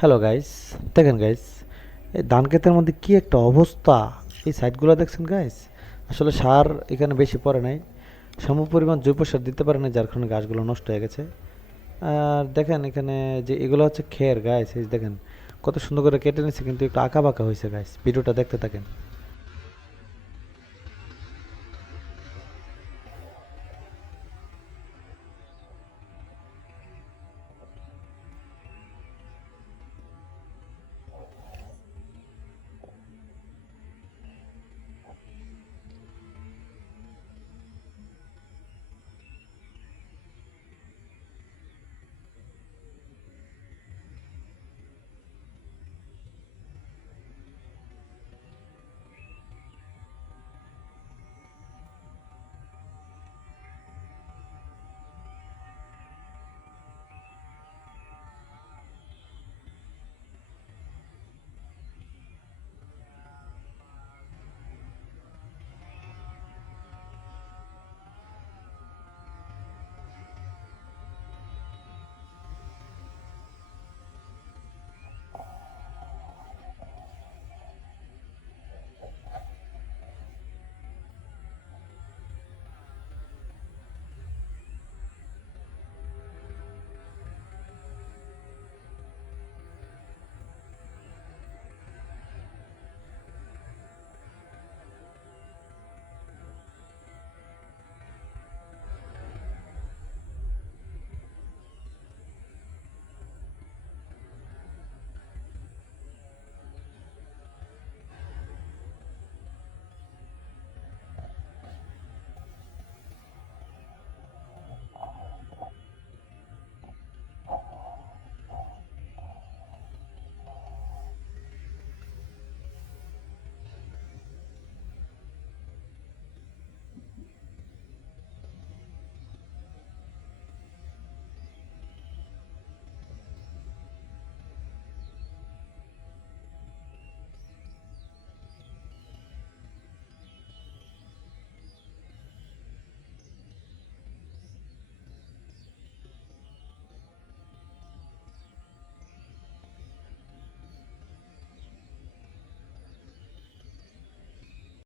Hello guys, দেখেন guys, এই ধান ক্ষেতের মধ্যে কি একটা অবস্থা! এই সাইডগুলো দেখছেন গাইস? আসলে সার এখানে বেশি পড়ে নাই, সম পরিমাণ জৈব সার দিতে পারে না, যার কারণে গাছগুলো নষ্ট হয়ে গেছে। আর দেখেন এখানে যে এগুলো হচ্ছে খের গাইস, এই দেখেন কত সুন্দর করে কেটে নিচ্ছে, কিন্তু একটু আঁকা বাঁকা হয়েছে গাইস। ভিডিওটা দেখতে থাকেন।